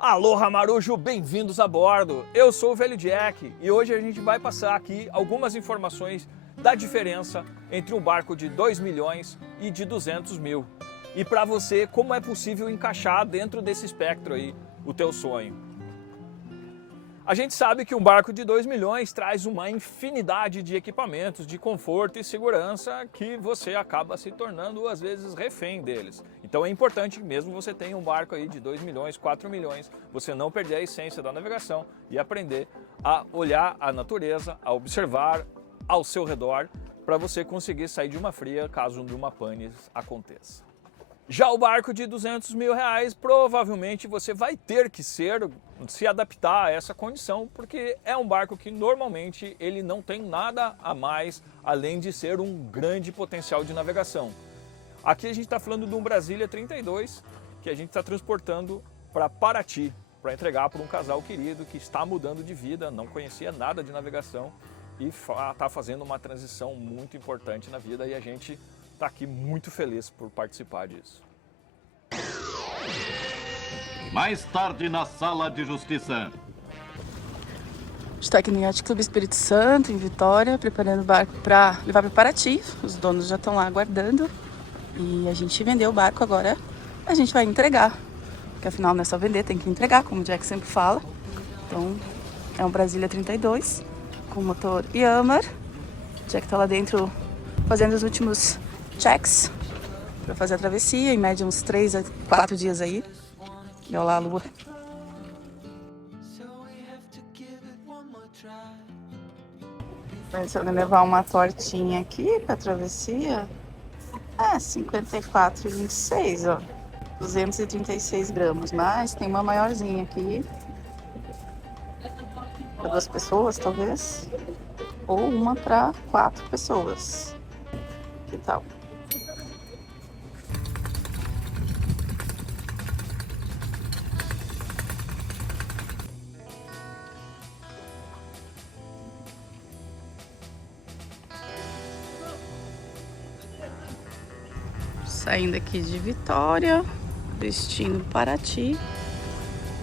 Aloha Marujo, bem-vindos a bordo! Eu sou o Velho Jack e hoje a gente vai passar aqui algumas informações da diferença entre um barco de 2 milhões e de 200 mil. E para você, como é possível encaixar dentro desse espectro aí o teu sonho. A gente sabe que um barco de 2 milhões traz uma infinidade de equipamentos, de conforto e segurança que você acaba se tornando, às vezes, refém deles. Então é importante que mesmo você tenha um barco aí de 2 milhões, 4 milhões, você não perder a essência da navegação e aprender a olhar a natureza, a observar ao seu redor para você conseguir sair de uma fria caso uma pane aconteça. Já o barco de 200 mil reais, provavelmente você vai ter que se adaptar a essa condição, porque é um barco que normalmente ele não tem nada a mais além de ser um grande potencial de navegação. Aqui a gente está falando de um Brasília 32 que a gente está transportando para Paraty, para entregar para um casal querido que está mudando de vida, não conhecia nada de navegação e está fazendo uma transição muito importante na vida e a gente está aqui muito feliz por participar disso. Mais tarde na Sala de Justiça. Está aqui no Yacht Clube Espírito Santo, em Vitória, preparando o barco para levar para Paraty. Os donos já estão lá aguardando e a gente vendeu o barco, agora a gente vai entregar. Porque afinal não é só vender, tem que entregar, como o Jack sempre fala. Então é um Brasília 32 com motor Yamaha. O Jack está lá dentro fazendo os últimos checks para fazer a travessia, em média uns 3 a 4 dias aí. E olha lá a lua. Pensando em levar uma tortinha aqui para travessia. 54,26, ó. 236 gramas, mas tem uma maiorzinha aqui. Para 2 pessoas, talvez. Ou uma para 4 pessoas. Que tal? Saindo aqui de Vitória, destino Paraty.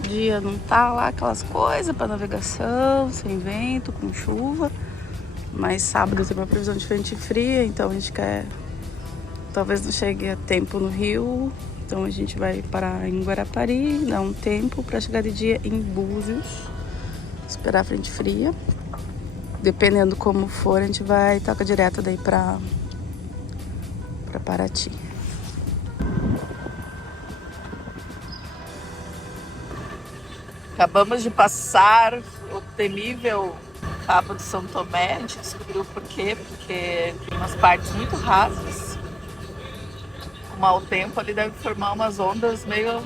O dia não tá lá aquelas coisas para navegação, sem vento, com chuva. Mas sábado tem uma previsão de frente fria, então a gente quer... Talvez não chegue a tempo no Rio, então a gente vai parar em Guarapari, dar um tempo para chegar de dia em Búzios. Esperar a frente fria. Dependendo como for, a gente vai toca direto daí para Paraty. Acabamos de passar o temível Cabo de São Tomé. A gente descobriu por quê, porque tem umas partes muito rasas. Com mau tempo ali deve formar umas ondas meio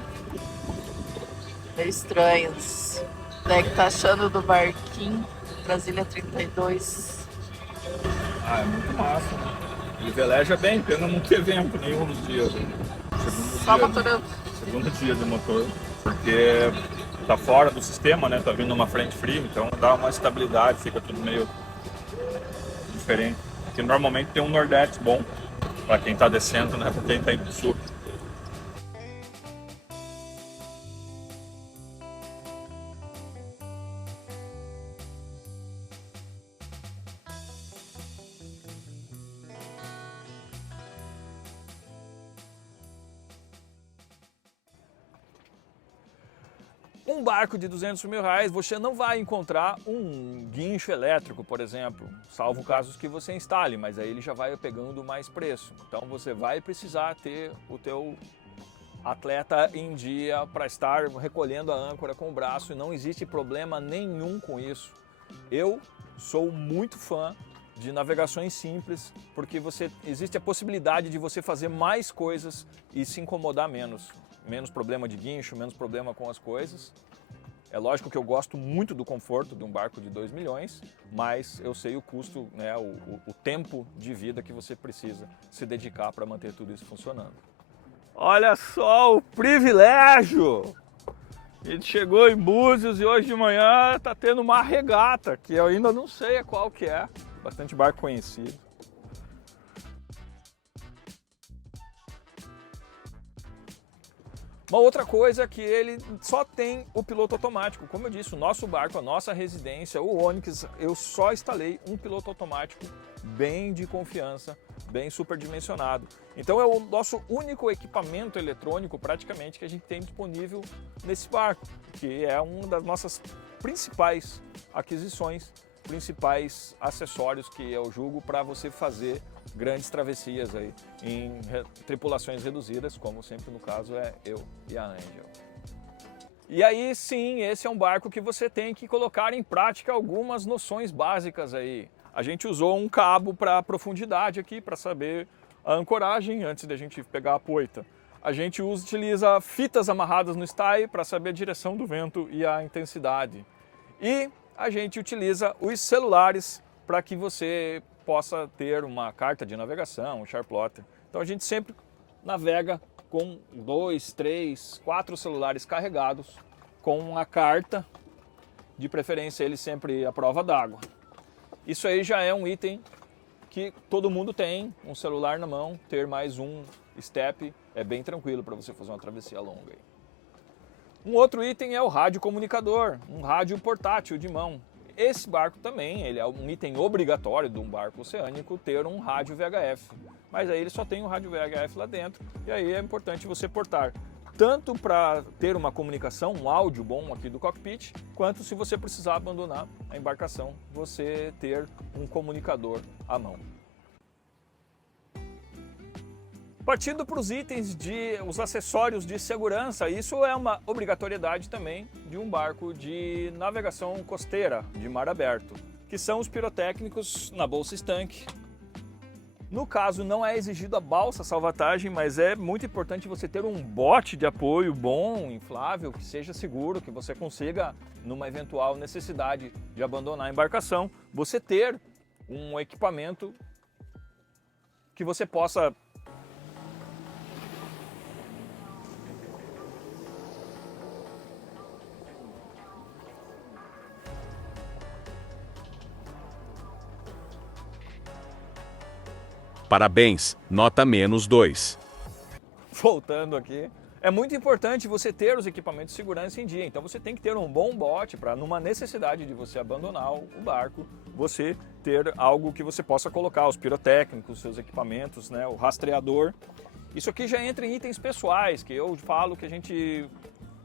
estranhas. Daí que tá achando do barquinho Brasília 32? É muito massa. Ele veleja bem, pena não ter vento nenhum dos dias. Só motorando. Segundo dia de motor, porque tá fora do sistema, né? Tá vindo uma frente fria, então dá uma estabilidade, fica tudo meio diferente. Porque normalmente tem um nordeste bom para quem tá descendo, né? Para quem tá indo pro sul. Um barco de 200 mil reais, você não vai encontrar um guincho elétrico, por exemplo, salvo casos que você instale, mas aí ele já vai pegando mais preço. Então você vai precisar ter o teu atleta em dia para estar recolhendo a âncora com o braço e não existe problema nenhum com isso. Eu sou muito fã de navegações simples, porque existe a possibilidade de você fazer mais coisas e se incomodar menos. Menos problema de guincho, menos problema com as coisas. É lógico que eu gosto muito do conforto de um barco de 2 milhões, mas eu sei o custo, né, o tempo de vida que você precisa se dedicar para manter tudo isso funcionando. Olha só o privilégio! A gente chegou em Búzios e hoje de manhã está tendo uma regata, que eu ainda não sei qual que é. Bastante barco conhecido. Uma outra coisa é que ele só tem o piloto automático. Como eu disse, o nosso barco, a nossa residência, o Onix, eu só instalei um piloto automático bem de confiança, bem superdimensionado. Então é o nosso único equipamento eletrônico praticamente que a gente tem disponível nesse barco, que é uma das nossas principais aquisições, principais acessórios que eu julgo para você fazer grandes travessias aí em tripulações reduzidas, como sempre no caso é eu e a Angel. E aí sim, esse é um barco que você tem que colocar em prática algumas noções básicas aí. A gente usou um cabo para profundidade aqui, para saber a ancoragem antes da gente pegar a poita. A gente utiliza fitas amarradas no stay para saber a direção do vento e a intensidade. E a gente utiliza os celulares para que você possa ter uma carta de navegação, um charplotter. Então a gente sempre navega com 2, 3, 4 celulares carregados, com a carta, de preferência ele sempre à prova d'água. Isso aí já é um item que todo mundo tem, um celular na mão, ter mais um step é bem tranquilo para você fazer uma travessia longa aí. Um outro item é o rádio comunicador, um rádio portátil de mão. Esse barco também, ele é um item obrigatório de um barco oceânico ter um rádio VHF. Mas aí ele só tem um rádio VHF lá dentro e aí é importante você portar. Tanto para ter uma comunicação, um áudio bom aqui do cockpit, quanto se você precisar abandonar a embarcação, você ter um comunicador à mão. Partindo para os itens os acessórios de segurança, isso é uma obrigatoriedade também de um barco de navegação costeira, de mar aberto, que são os pirotécnicos na bolsa estanque. No caso, não é exigido a balsa salvatagem, mas é muito importante você ter um bote de apoio bom, inflável, que seja seguro, que você consiga, numa eventual necessidade de abandonar a embarcação, você ter um equipamento que você possa Parabéns, nota -2. voltando aqui, é muito importante você ter os equipamentos de segurança em dia. Então você tem que ter um bom bote para, numa necessidade de você abandonar o barco, você ter algo que você possa colocar, os pirotécnicos, seus equipamentos, né, o rastreador. Isso aqui já entra em itens pessoais, que eu falo que a gente,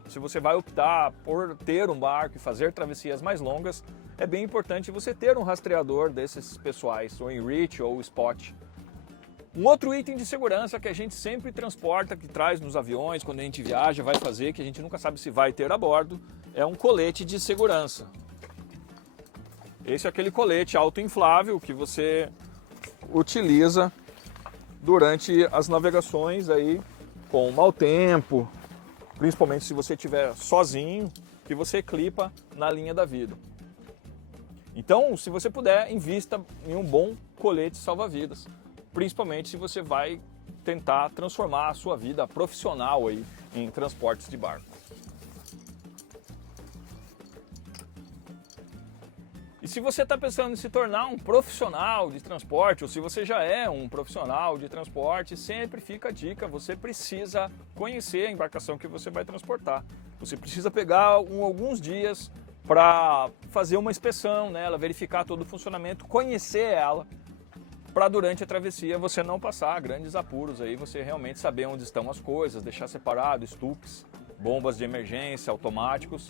se você vai optar por ter um barco e fazer travessias mais longas, é bem importante você ter um rastreador desses pessoais, ou em reach ou spot. Um outro item de segurança que a gente sempre transporta, que traz nos aviões, quando a gente viaja, vai fazer, que a gente nunca sabe se vai ter a bordo, é um colete de segurança. Esse é aquele colete autoinflável que você utiliza durante as navegações aí com mau tempo, principalmente se você estiver sozinho, que você clipa na linha da vida. Então, se você puder, invista em um bom colete salva-vidas. Principalmente se você vai tentar transformar a sua vida profissional aí em transportes de barco. E se você está pensando em se tornar um profissional de transporte, ou se você já é um profissional de transporte, sempre fica a dica, você precisa conhecer a embarcação que você vai transportar. Você precisa pegar alguns dias para fazer uma inspeção nela, verificar todo o funcionamento, conhecer ela, para durante a travessia você não passar grandes apuros, aí você realmente saber onde estão as coisas, deixar separado, estupes, bombas de emergência, automáticos,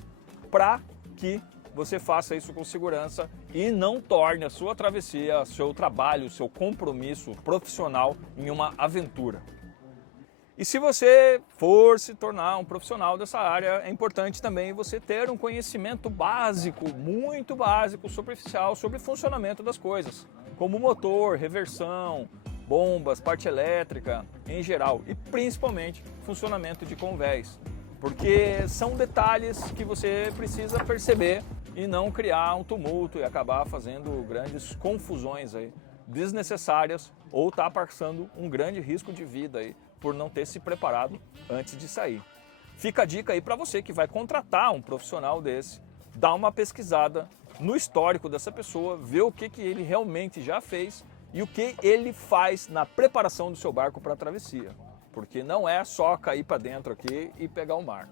para que você faça isso com segurança e não torne a sua travessia, seu trabalho, seu compromisso profissional em uma aventura. E se você for se tornar um profissional dessa área, é importante também você ter um conhecimento básico, muito básico, superficial, sobre o funcionamento das coisas, como motor, reversão, bombas, parte elétrica em geral e principalmente funcionamento de convés, porque são detalhes que você precisa perceber e não criar um tumulto e acabar fazendo grandes confusões aí, desnecessárias, ou estar passando um grande risco de vida aí por não ter se preparado antes de sair. Fica a dica aí para você que vai contratar um profissional desse, dá uma pesquisada no histórico dessa pessoa, ver o que ele realmente já fez e o que ele faz na preparação do seu barco para a travessia. porque não é só cair para dentro aqui e pegar o mar.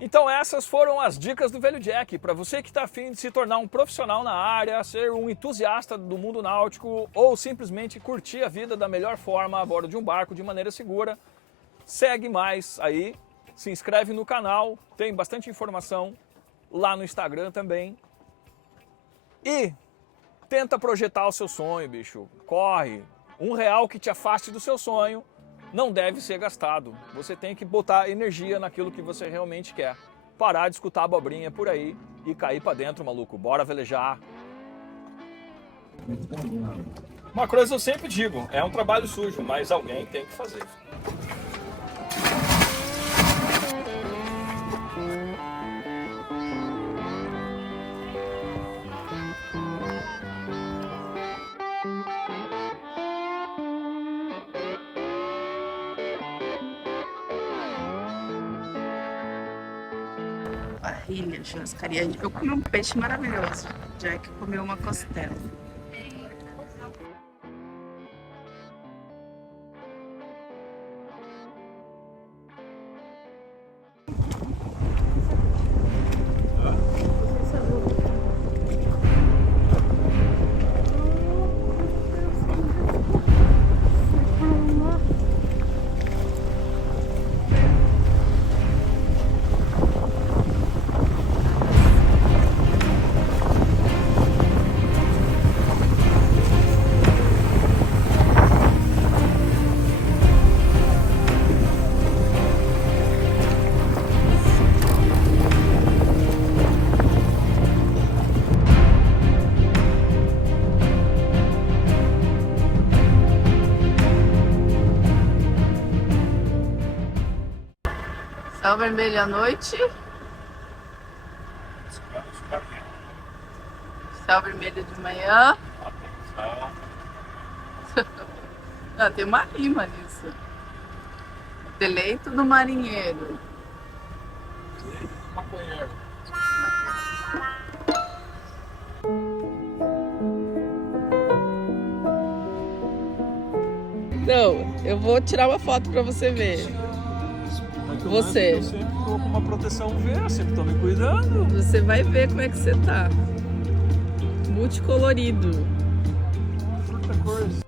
Então essas foram as dicas do Velho Jack. Para você que está afim de se tornar um profissional na área, ser um entusiasta do mundo náutico ou simplesmente curtir a vida da melhor forma a bordo de um barco de maneira segura, segue mais aí, se inscreve no canal, tem bastante informação lá no Instagram também. E tenta projetar o seu sonho, bicho. Corre. R$1 que te afaste do seu sonho não deve ser gastado. Você tem que botar energia naquilo que você realmente quer. Parar de escutar abobrinha por aí e cair pra dentro, maluco. Bora velejar. Uma coisa eu sempre digo, é um trabalho sujo, mas alguém tem que fazer. Barrilha, churrascaria. Eu comi um peixe maravilhoso. Jack comeu uma costela. Céu vermelho à noite. Céu vermelho de manhã. Não, tem uma rima nisso. Deleito do marinheiro. Maconheiro. Não, eu vou tirar uma foto pra você ver. Você. Eu sempre tô com uma proteção UV, sempre tô me cuidando. Você vai ver como é que você tá. Multicolorido. Fruta cores.